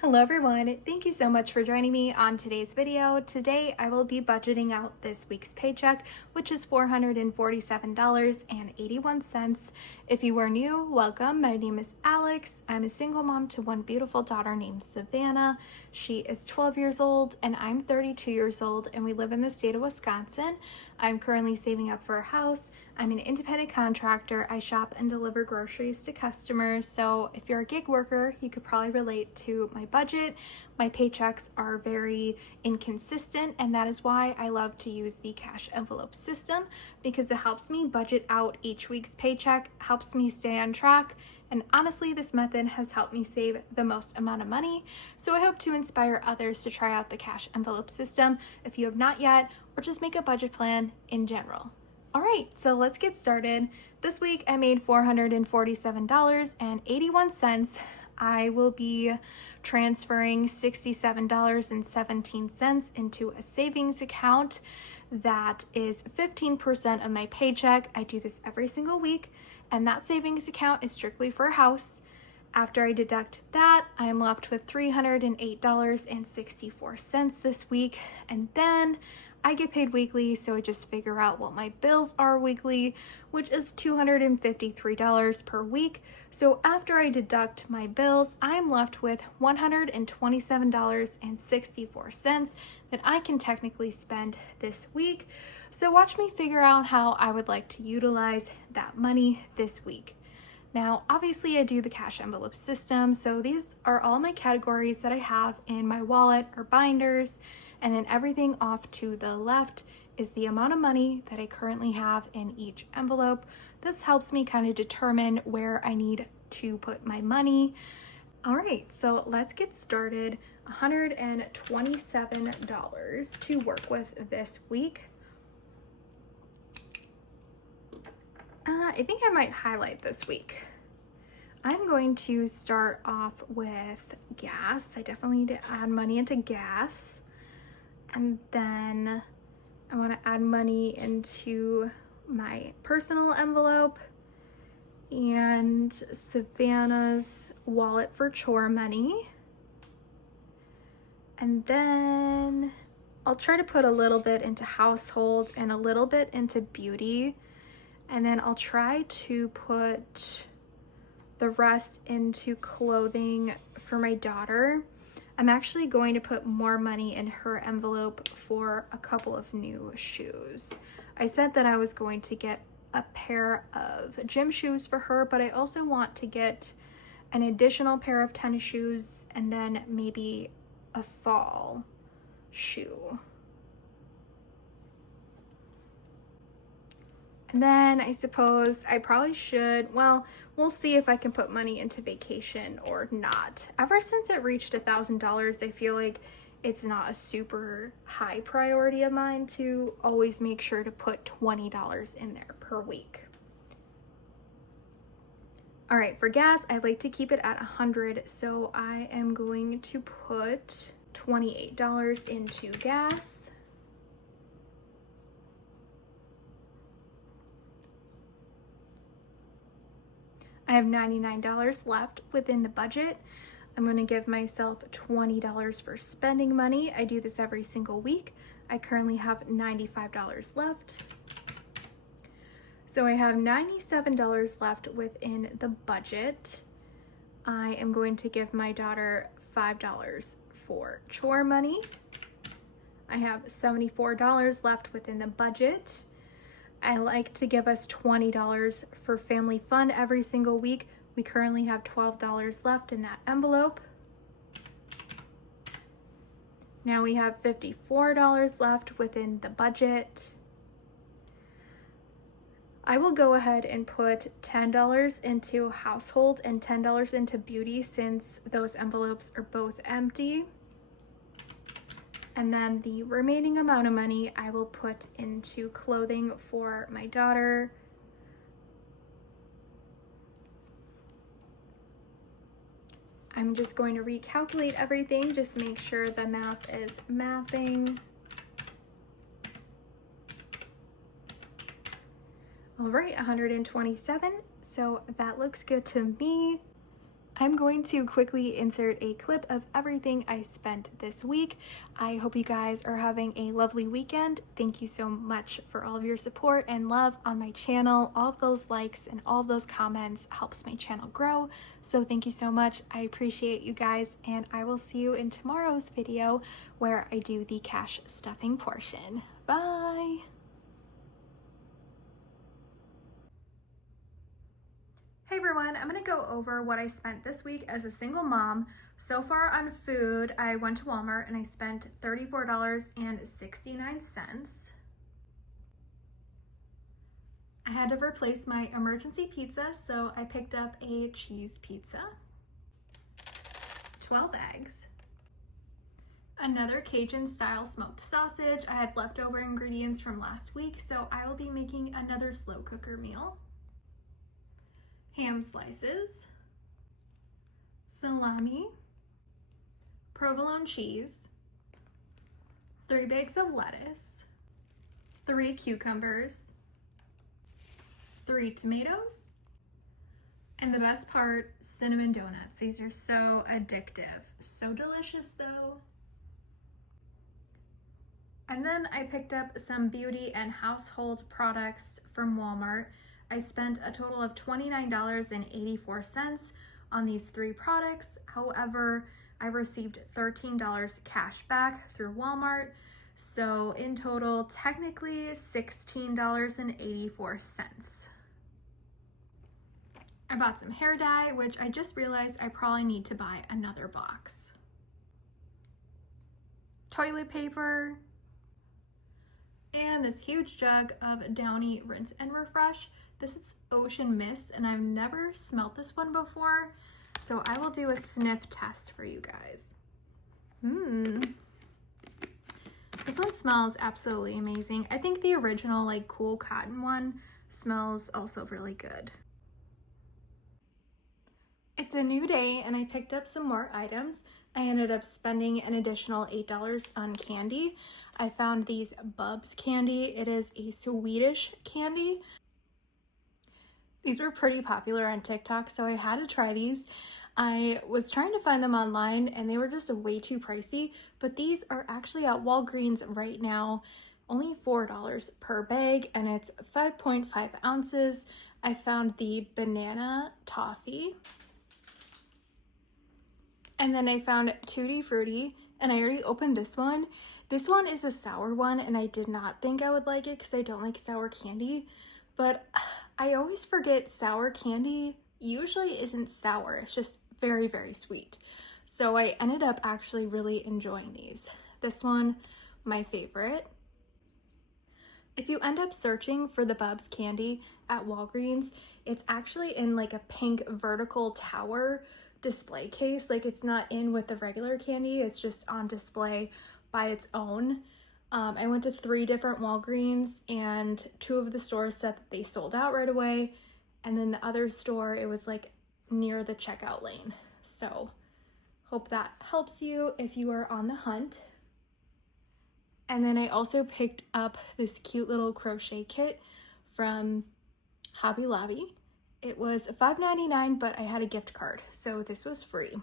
Hello everyone, thank you so much for joining me on today's video. Today I will be budgeting out this week's paycheck, which is $447.81. If you are new, welcome. My name is Alex. I'm a single mom to one beautiful daughter named Savannah. She is 12 years old and I'm 32 years old, and we live in the state of Wisconsin. I'm currently saving up for a house. I'm an independent contractor. I shop and deliver groceries to customers. So if you're a gig worker, you could probably relate to my budget. My paychecks are very inconsistent, and that is why I love to use the cash envelope system, because it helps me budget out each week's paycheck, helps me stay on track, and honestly, this method has helped me save the most amount of money. So I hope to inspire others to try out the cash envelope system if you have not yet, or just make a budget plan in general. All right, so let's get started. This week I made $447.81. I will be transferring $67.17 into a savings account that is 15% of my paycheck. I do this every single week, and that savings account is strictly for a house. After I deduct that, I am left with $308.64 this week, and then I get paid weekly, so I just figure out what my bills are weekly, which is $253 per week. So after I deduct my bills, I'm left with $127.64 that I can technically spend this week. So watch me figure out how I would like to utilize that money this week. Now, obviously I do the cash envelope system, so these are all my categories that I have in my wallet or binders, and then everything off to the left is the amount of money that I currently have in each envelope. This helps me kind of determine where I need to put my money. All right, so let's get started. $127 to work with this week. I think I might highlight this week. I'm going to start off with gas. I definitely need to add money into gas. And then I want to add money into my personal envelope and Savannah's wallet for chore money. And then I'll try to put a little bit into household and a little bit into beauty. And then I'll try to put the rest into clothing for my daughter. I'm actually going to put more money in her envelope for a couple of new shoes. I said that I was going to get a pair of gym shoes for her, but I also want to get an additional pair of tennis shoes and then maybe a fall shoe. And then I suppose I probably should, well, we'll see if I can put money into vacation or not. Ever since it reached $1,000, I feel like it's not a super high priority of mine to always make sure to put $20 in there per week. All right, for gas, I like to keep it at 100, so I am going to put $28 into gas. I have $99 left within the budget. I'm going to give myself $20 for spending money. I do this every single week. I currently have $95 left. So I have $97 left within the budget. I am going to give my daughter $5 for chore money. I have $74 left within the budget. I like to give us $20 for family fun every single week. We currently have $12 left in that envelope. Now we have $54 left within the budget. I will go ahead and put $10 into household and $10 into beauty, since those envelopes are both empty. And then the remaining amount of money I will put into clothing for my daughter. I'm just going to recalculate everything, just make sure the math is mathing. All right, 127. So that looks good to me. I'm going to quickly insert a clip of everything I spent this week. I hope you guys are having a lovely weekend. Thank you so much for all of your support and love on my channel. All of those likes and all of those comments helps my channel grow. So thank you so much. I appreciate you guys, and I will see you in tomorrow's video where I do the cash stuffing portion. Bye! Hey everyone, I'm gonna go over what I spent this week as a single mom. So far on food, I went to Walmart and I spent $34.69. I had to replace my emergency pizza, so I picked up a cheese pizza, 12 eggs, another Cajun style smoked sausage. I had leftover ingredients from last week, so I will be making another slow cooker meal. Ham slices, salami, provolone cheese, 3 bags of lettuce, 3 cucumbers, 3 tomatoes, and the best part, cinnamon donuts. These are so addictive, so delicious though. And then I picked up some beauty and household products from Walmart. I spent a total of $29.84 on these 3 products. However, I received $13 cash back through Walmart. So in total, technically $16.84. I bought some hair dye, which I just realized I probably need to buy another box. Toilet paper, and this huge jug of Downy Rinse and Refresh. This is Ocean Mist, and I've never smelled this one before, so I will do a sniff test for you guys. This one smells absolutely amazing. I think the original like cool cotton one smells also really good. It's a new day and I picked up some more items. I ended up spending an additional $8 on candy. I found these Bubs candy. It is a Swedish candy. These were pretty popular on TikTok, so I had to try these. I was trying to find them online and they were just way too pricey, but these are actually at Walgreens right now, only $4 per bag, and it's 5.5 ounces. I found the banana toffee. And then I found Tutti Frutti, and I already opened this one. This one is a sour one, and I did not think I would like it because I don't like sour candy. But I always forget sour candy usually isn't sour. It's just very, very sweet. So I ended up actually really enjoying these. This one, my favorite. If you end up searching for the Bubs candy at Walgreens, it's actually in like a pink vertical tower display case. Like it's not in with the regular candy, it's just on display by its own. I went to 3 different Walgreens, and 2 of the stores said that they sold out right away, and then the other store, it was like near the checkout lane. So hope that helps you if you are on the hunt. And then I also picked up this cute little crochet kit from Hobby Lobby. It was $5.99, but I had a gift card, so this was free.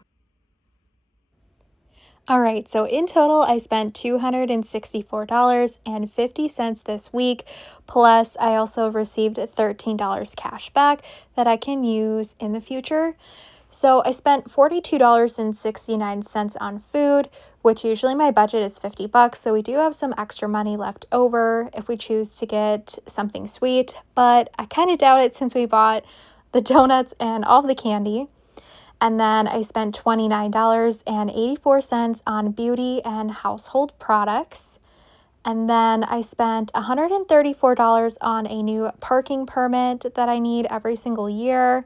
All right, so in total, I spent $264.50 this week, plus I also received $13 cash back that I can use in the future. So I spent $42.69 on food, which usually my budget is $50, so we do have some extra money left over if we choose to get something sweet, but I kind of doubt it since we bought the donuts and all the candy. And then I spent $29.84 on beauty and household products. And then I spent $134 on a new parking permit that I need every single year.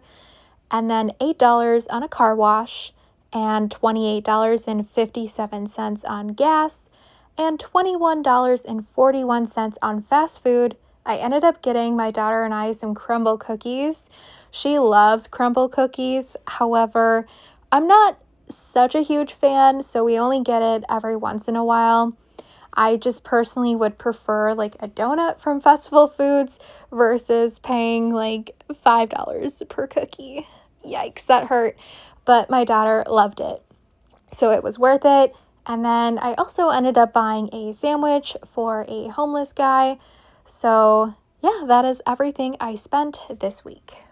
And then $8 on a car wash, and $28.57 on gas, and $21.41 on fast food. I ended up getting my daughter and I some crumble cookies. She loves crumble cookies. However, I'm not such a huge fan, so we only get it every once in a while. I just personally would prefer like a donut from Festival Foods versus paying like $5 per cookie. Yikes, that hurt. but my daughter loved it. So it was worth it. And then I also ended up buying a sandwich for a homeless guy. So yeah, that is everything I spent this week.